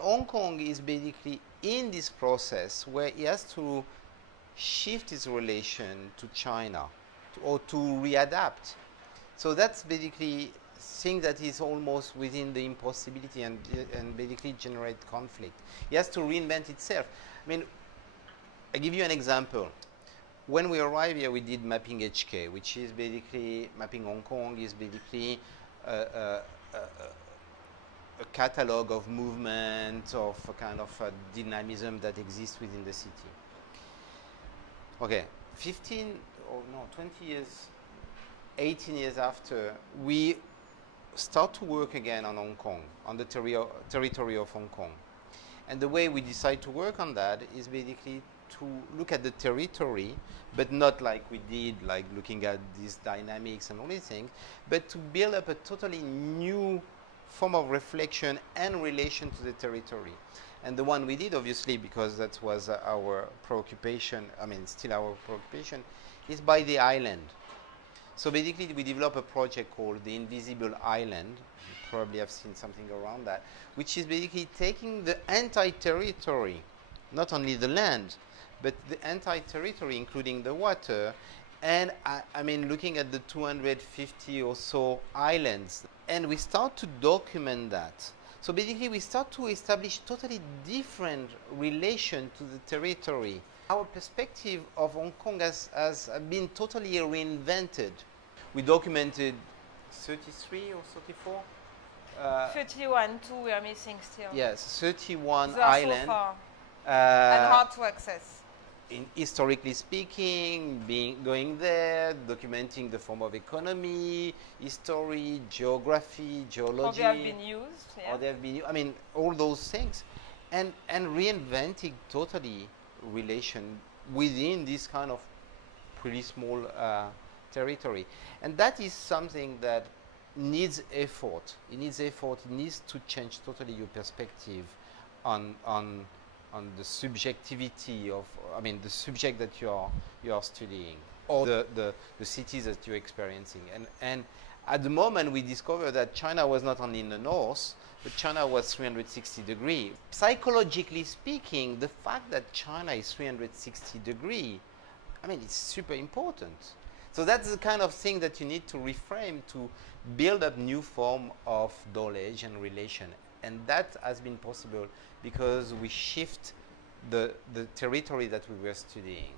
Hong Kong is basically in this process where he has to shift his relation to China or to readapt. So that's basically thing that is almost within the impossibility and basically generate conflict. He has to reinvent itself. I mean, I give you an example. When we arrived here, we did mapping HK, which is basically mapping Hong Kong is basically a catalog of movement, of a kind of a dynamism that exists within the city. Okay, 15 or no, 20 years, 18 years after, we start to work again on Hong Kong, on the territory of Hong Kong. And the way we decide to work on that is basically to look at the territory, but not like we did, like looking at these dynamics and all these things, but to build up a totally new form of reflection and relation to the territory. And the one we did, obviously, because that was our preoccupation, I mean, still our preoccupation, is by the island. So basically, we developed a project called the Invisible Island. You probably have seen something around that, which is basically taking the entire territory, not only the land, but the entire territory, including the water, and I mean, looking at the 250 or so islands. And we start to document that. So basically, we start to establish totally different relation to the territory. Our perspective of Hong Kong has been totally reinvented. We documented 33 or 34? 31, 2 we are missing still. Yes, 31 Those are islands. so far. And hard to access. Historically speaking, going there, documenting the form of economy, history, geography, geology. Or they have been used. Yeah. Or they have been, I mean, all those things. And reinventing totally relation within this kind of pretty small territory. And that is something that needs effort. It needs effort. It needs to change totally your perspective on the subjectivity of, I mean, the subject that you are studying, or the cities that you're experiencing. And at the moment, we discovered that China was not only in the north, but China was 360 degrees. Psychologically speaking, the fact that China is 360 degrees, I mean, it's super important. So that's the kind of thing that you need to reframe to build up new form of knowledge and relation. And that has been possible because we shift the territory that we were studying.